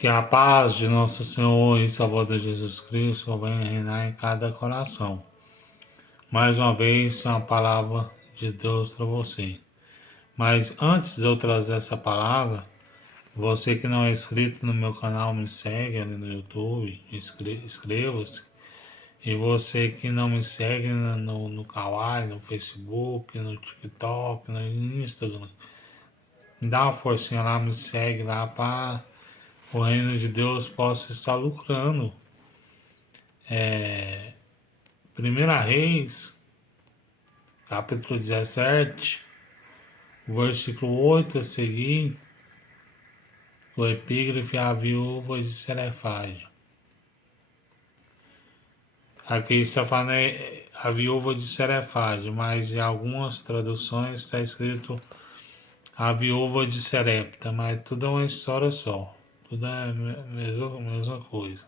Que a paz de nosso Senhor e Salvador Jesus Cristo venha reinar em cada coração. Mais uma vez, uma palavra de Deus para você. Mas antes de eu trazer essa palavra, você que não é inscrito no meu canal, me segue ali no YouTube, inscreva-se. E você que não me segue no Kawaii, no Facebook, no TikTok, no Instagram, me dá uma forcinha lá, me segue lá para o reino de Deus possa estar lucrando. 1 Reis, capítulo 17, versículo 8 a seguir, o epígrafe A Viúva de Serefade. Aqui está falando a viúva de Serefade, mas em algumas traduções está escrito a viúva de Serepta, mas tudo é uma história só, tudo é a mesma coisa.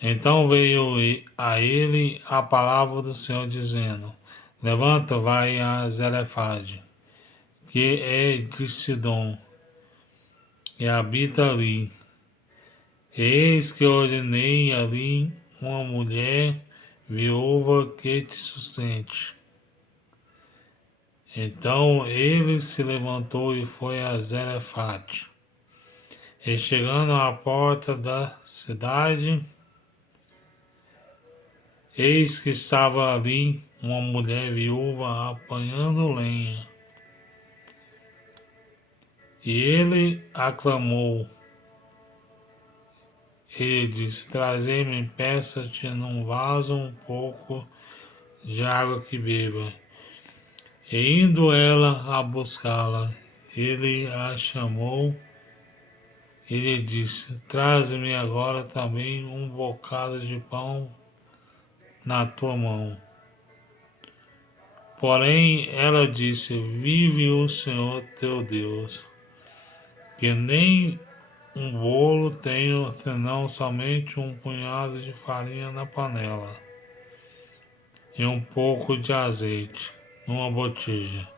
Então veio a ele a palavra do Senhor dizendo: Levanta, vai a Zarefade, que é de Sidom, e habita ali. Eis que ordenei ali uma mulher viúva que te sustente. Então ele se levantou e foi a Zarefate. E chegando à porta da cidade, eis que estava ali uma mulher viúva apanhando lenha. E ele aclamou. Ele disse: Trazei-me, peça-te num vaso um pouco de água que beba. E indo ela a buscá-la, ele a chamou e lhe disse: Traze-me agora também um bocado de pão na tua mão. Porém, ela disse: Vive o Senhor teu Deus, que nem um bolo tenho, senão somente um punhado de farinha na panela e um pouco de azeite numa botija.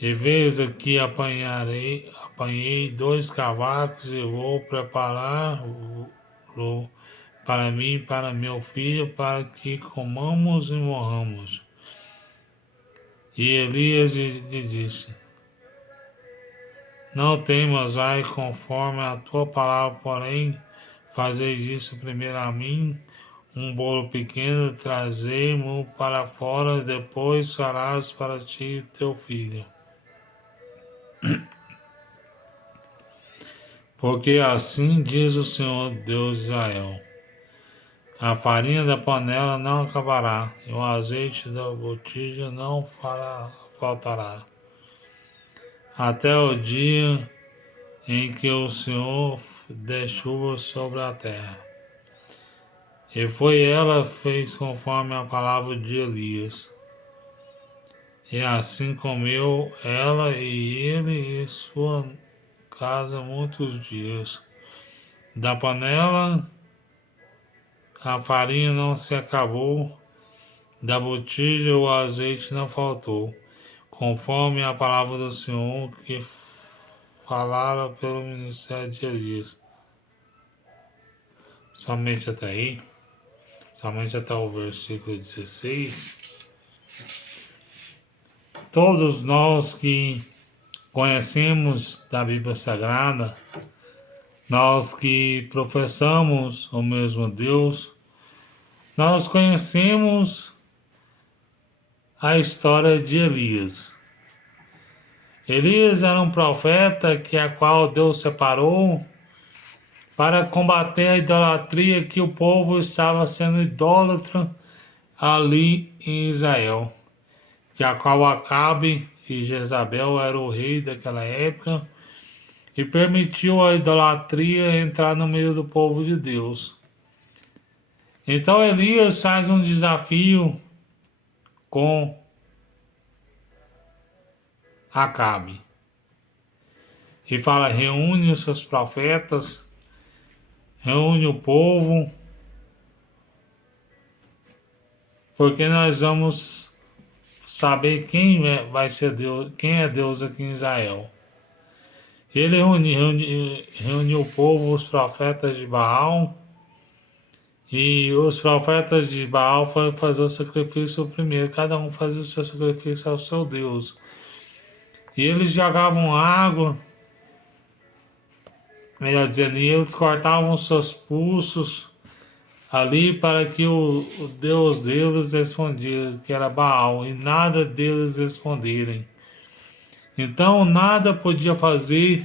E veja aqui apanhei 2 cavacos e vou prepará-lo para mim e para meu filho, para que comamos e morramos. E Elias lhe disse: Não temas, vai conforme a tua palavra, porém, fazei isso primeiro a mim, um bolo pequeno, trazei-mo para fora, depois farás para ti e teu filho. Porque assim diz o Senhor Deus de Israel: a farinha da panela não acabará, e o azeite da botija não faltará, até o dia em que o Senhor der chuva sobre a terra. E foi ela fez conforme a palavra de Elias. E assim comeu ela e ele e sua casa muitos dias. Da panela a farinha não se acabou, da botija o azeite não faltou, conforme a palavra do Senhor que falara pelo ministério de Elias. Somente até aí, somente até o versículo 16. Todos nós que conhecemos da Bíblia Sagrada, nós que professamos o mesmo Deus, nós conhecemos a história de Elias. Elias era um profeta a qual Deus separou para combater a idolatria que o povo estava sendo idólatra ali em Israel, a qual Acabe e Jezabel era o rei daquela época e permitiu a idolatria entrar no meio do povo de Deus. Então Elias faz um desafio com Acabe e fala: reúne os seus profetas, reúne o povo, porque nós vamos saber quem vai ser Deus, quem é Deus aqui em Israel. Ele reuniu o povo, os profetas de Baal, e os profetas de Baal foram fazer o sacrifício primeiro, cada um fazia o seu sacrifício ao seu Deus. E eles jogavam água, melhor dizendo, e eles cortavam os seus pulsos ali para que o Deus deles respondia, que era Baal, e nada deles responderem. Então nada podia fazer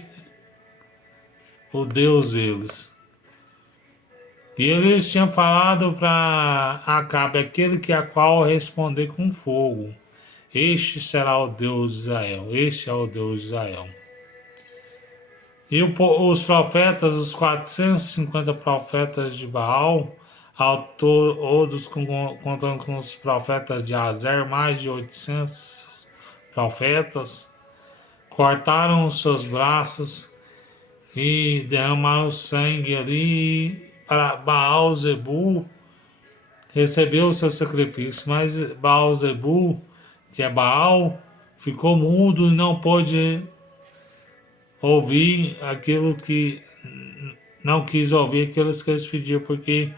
o Deus deles. E eles tinham falado para Acabe, aquele que a qual responder com fogo. Este será o Deus de Israel, este é o Deus de Israel. E os profetas, os 450 profetas de Baal, todos contando com os profetas de Azer, mais de 800 profetas, cortaram os seus braços e derramaram sangue ali para Baal Zebu recebeu o seu sacrifício, mas Baal Zebu, que é Baal, ficou mudo e não pôde ouvir aquilo que não quis ouvir aquilo que eles pediam, porque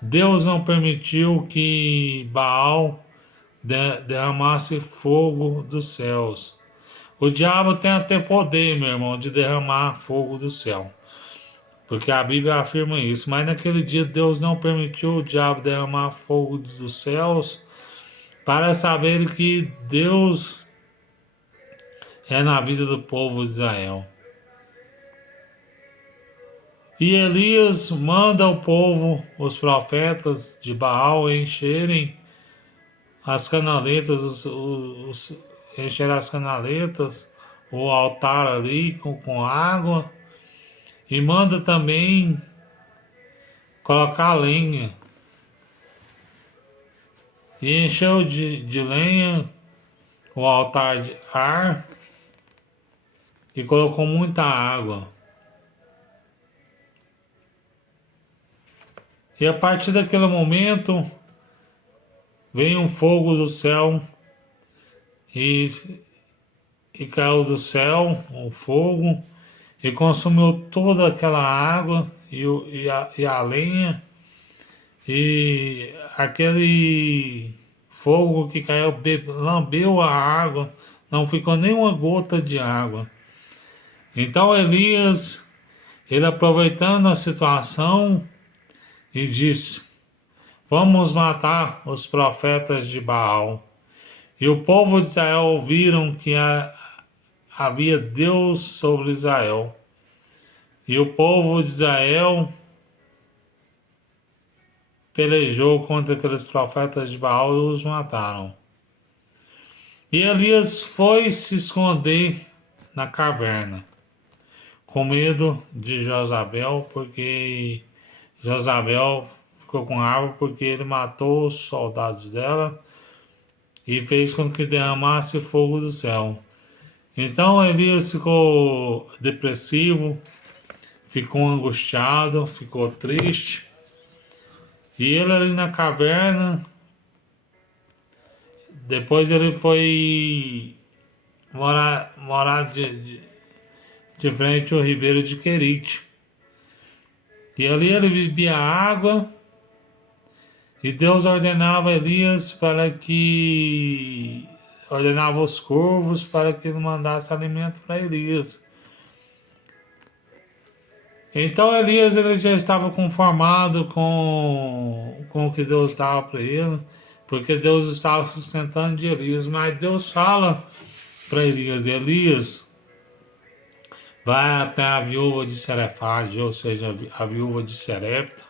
Deus não permitiu que Baal derramasse fogo dos céus. O diabo tem até poder, meu irmão, de derramar fogo do céu, porque a Bíblia afirma isso, mas naquele dia Deus não permitiu o diabo derramar fogo dos céus para saber que Deus é na vida do povo de Israel. E Elias manda o povo, os profetas de Baal, encherem as canaletas, encher as canaletas, o altar ali com água, e manda também colocar lenha. E encheu de lenha o altar de ar e colocou muita água. E a partir daquele momento veio um fogo do céu e, e caiu do céu um fogo e consumiu toda aquela água e a lenha, e aquele fogo que caiu lambeu a água, não ficou nem uma gota de água. Então Elias, ele aproveitando a situação, e disse: vamos matar os profetas de Baal. E o povo de Israel ouviram que havia Deus sobre Israel. E o povo de Israel pelejou contra aqueles profetas de Baal e os mataram. E Elias foi se esconder na caverna, com medo de Jezabel, porque Jezabel ficou com raiva porque ele matou os soldados dela e fez com que derramasse fogo do céu. Então Elias ficou depressivo, ficou angustiado, ficou triste. E ele ali na caverna, depois ele foi morar de frente ao ribeiro de Querite. E ali ele bebia água, e Deus ordenava Elias ordenava os corvos para que ele mandasse alimento para Elias. Então Elias ele já estava conformado com o que Deus dava para ele, porque Deus estava sustentando de Elias. Mas Deus fala para Elias: Elias, vai até a viúva de Serefade, ou seja, a viúva de Serepta,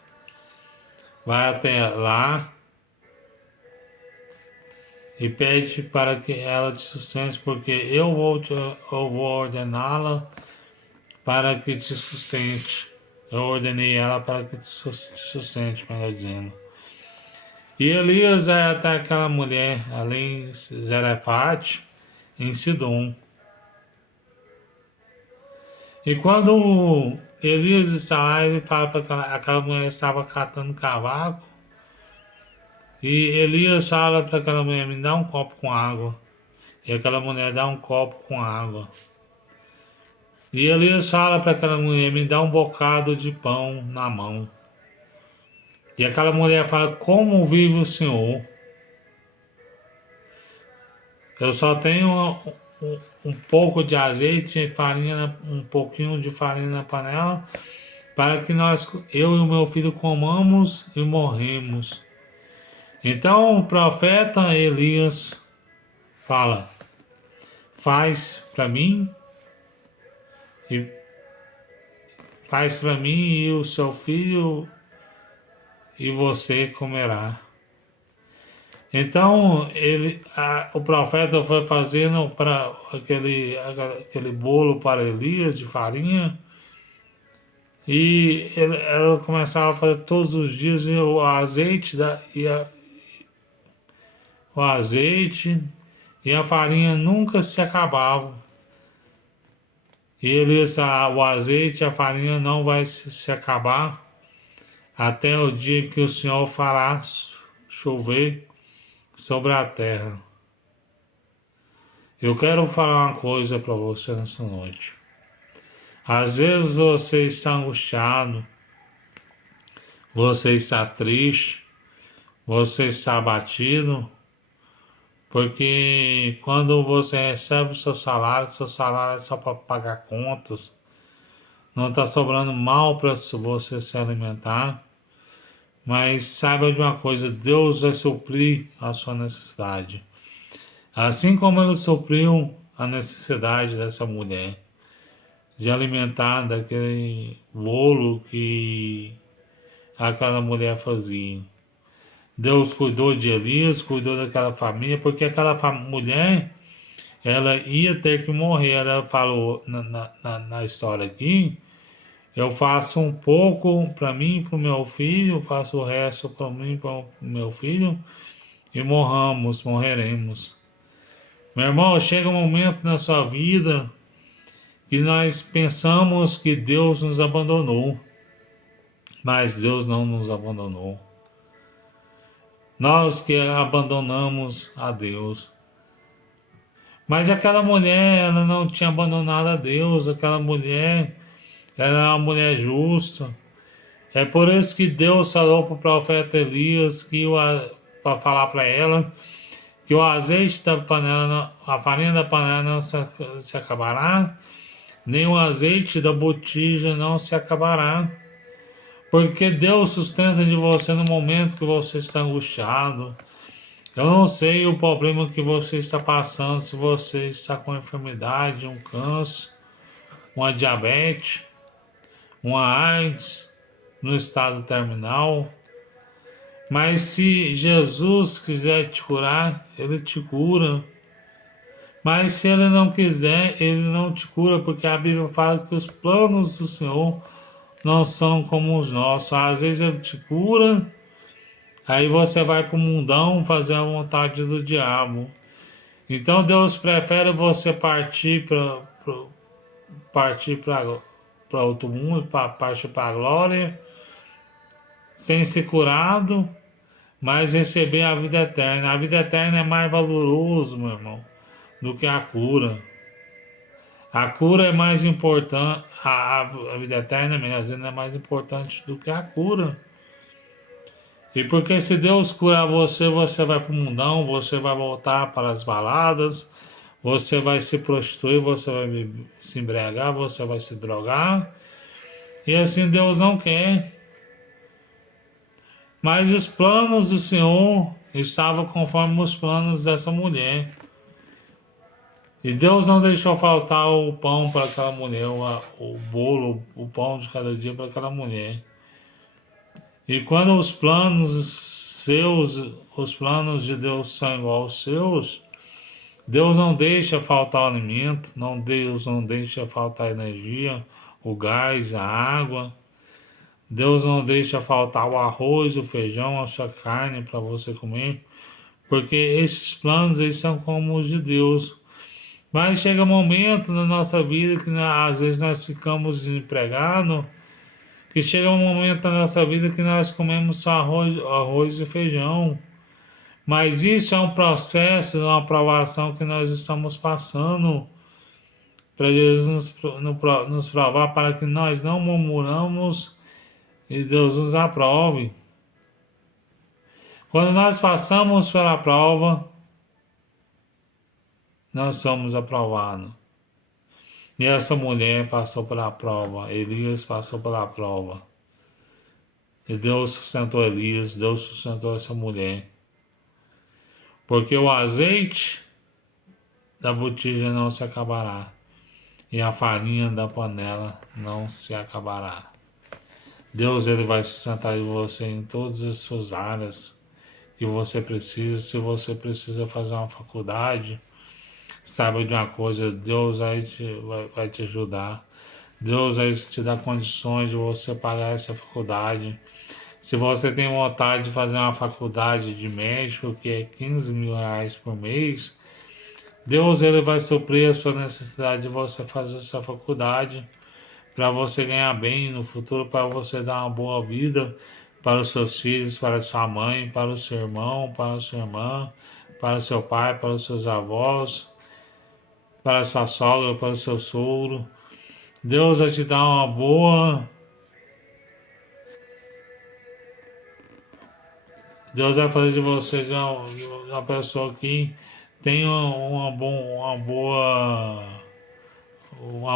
vai até lá e pede para que ela te sustente, porque eu vou ordená-la para que te sustente. Eu ordenei ela para que te sustente, melhor dizendo. E Elias é até aquela mulher ali em Zarefate, em Sidom. E quando Elias está lá, ele fala para aquela mulher que estava catando cavaco. E Elias fala para aquela mulher: me dá um copo com água. E aquela mulher dá um copo com água. E Elias fala para aquela mulher: me dá um bocado de pão na mão. E aquela mulher fala: como vive o Senhor? Eu só tenho um pouco de azeite e farinha, um pouquinho de farinha na panela, para que eu e o meu filho comamos e morremos. Então o profeta Elias fala: faz para mim e faz para mim e o seu filho e você comerá. Então o profeta foi fazendo para aquele bolo para Elias de farinha e ela começava a fazer todos os dias e o azeite e a farinha nunca se acabavam. E o azeite e a farinha não vai se acabar até o dia que o Senhor fará chover sobre a terra. Eu quero falar uma coisa para você nessa noite. Às vezes você está angustiado, você está triste, você está abatido, porque quando você recebe o seu salário é só para pagar contas, não está sobrando mal para você se alimentar. Mas saiba de uma coisa: Deus vai suprir a sua necessidade. Assim como Ele supriu a necessidade dessa mulher de alimentar daquele bolo que aquela mulher fazia. Deus cuidou de Elias, cuidou daquela família, porque aquela mulher, ela ia ter que morrer. Ela falou na história aqui: eu faço um pouco para mim e para o meu filho, faço o resto para mim e para o meu filho, e morreremos. Meu irmão, chega um momento na sua vida que nós pensamos que Deus nos abandonou, mas Deus não nos abandonou. Nós que abandonamos a Deus. Mas aquela mulher, ela não tinha abandonado a Deus, aquela mulher era uma mulher justa. É por isso que Deus falou para o profeta Elias para falar para ela que o azeite da panela, a farinha da panela não se acabará, nem o azeite da botija não se acabará. Porque Deus sustenta de você no momento que você está angustiado. Eu não sei o problema que você está passando, se você está com enfermidade, um câncer, uma diabetes, uma AIDS no estado terminal. Mas se Jesus quiser te curar, Ele te cura. Mas se Ele não quiser, Ele não te cura, porque a Bíblia fala que os planos do Senhor não são como os nossos. Às vezes Ele te cura, aí você vai para o mundão fazer a vontade do diabo. Então Deus prefere você partir para outro mundo, partir para a glória, sem ser curado, mas receber a vida eterna. A vida eterna é mais valoroso, meu irmão, do que a cura. A cura é mais importante, a vida eterna, melhor dizendo, é mais importante do que a cura. E porque se Deus curar você, você vai para o mundão, você vai voltar para as baladas, você vai se prostituir, você vai se embriagar, você vai se drogar. E assim Deus não quer. Mas os planos do Senhor estavam conforme os planos dessa mulher. E Deus não deixou faltar o pão para aquela mulher, o bolo, o pão de cada dia para aquela mulher. E quando os planos de Deus são igual aos seus, Deus não deixa faltar o alimento, Deus não deixa faltar a energia, o gás, a água. Deus não deixa faltar o arroz, o feijão, a sua carne para você comer, porque esses planos eles são como os de Deus. Mas chega um momento na nossa vida que às vezes nós ficamos desempregados, que chega um momento na nossa vida que nós comemos só arroz e feijão. Mas isso é um processo, uma provação que nós estamos passando para Jesus nos provar, para que nós não murmuramos e Deus nos aprove. Quando nós passamos pela prova, nós somos aprovados. E essa mulher passou pela prova, Elias passou pela prova. E Deus sustentou Elias, Deus sustentou essa mulher. Porque o azeite da botija não se acabará, e a farinha da panela não se acabará. Deus, ele vai sustentar você em todas as suas áreas que você precisa. Se você precisa fazer uma faculdade, saiba de uma coisa, Deus vai te ajudar. Deus vai te dar condições de você pagar essa faculdade. Se você tem vontade de fazer uma faculdade de médico, que é 15 mil reais por mês, Deus, ele vai suprir a sua necessidade de você fazer essa faculdade para você ganhar bem no futuro, para você dar uma boa vida para os seus filhos, para a sua mãe, para o seu irmão, para a sua irmã, para o seu pai, para os seus avós, para a sua sogra, para o seu sogro. Deus vai te dar uma boa. Deus vai fazer de você uma pessoa que tem uma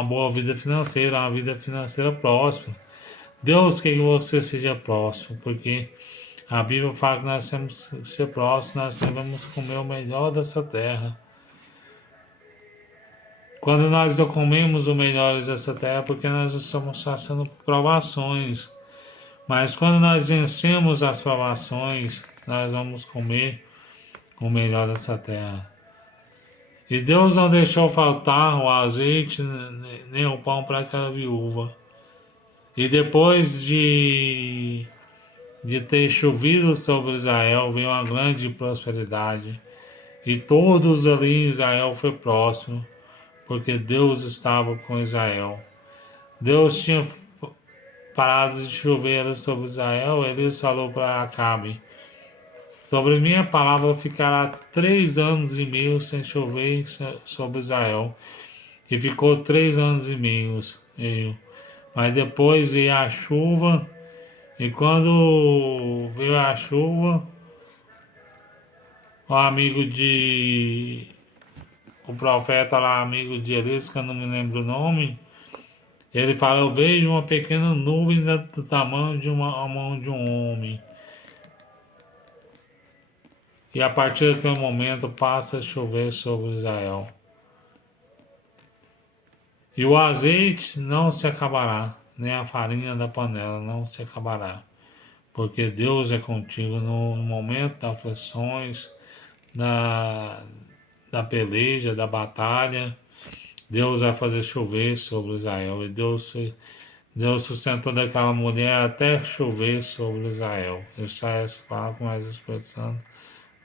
boa vida financeira, uma vida financeira próspera. Deus quer que você seja próximo, porque a Bíblia fala que nós temos que ser próximos, nós devemos comer o melhor dessa terra. Quando nós não comemos o melhor dessa terra, é porque nós estamos passando por provações. Mas quando nós vencemos as provações, nós vamos comer o melhor dessa terra. E Deus não deixou faltar o azeite nem o pão para aquela viúva. E depois de ter chovido sobre Israel, veio uma grande prosperidade. E todos ali em Israel foi próximo, porque Deus estava com Israel. Deus tinha parado de chover sobre Israel, ele falou para Acabe: sobre minha palavra ficará 3 anos e meio sem chover sobre Israel. E ficou 3 anos e meio. Mas depois veio a chuva, e quando veio a chuva, o profeta lá, amigo de Elias, que eu não me lembro o nome, ele fala: eu vejo uma pequena nuvem do tamanho de a mão de um homem. E a partir daquele momento passa a chover sobre Israel. E o azeite não se acabará, nem a farinha da panela não se acabará. Porque Deus é contigo no momento das aflições, da peleja, da batalha. Deus vai fazer chover sobre Israel. E Deus sustentou daquela mulher até chover sobre Israel. Deixar essa palavra com mais Espírito Santo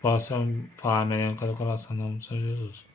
possa falar melhor em cada coração, em nome de Jesus.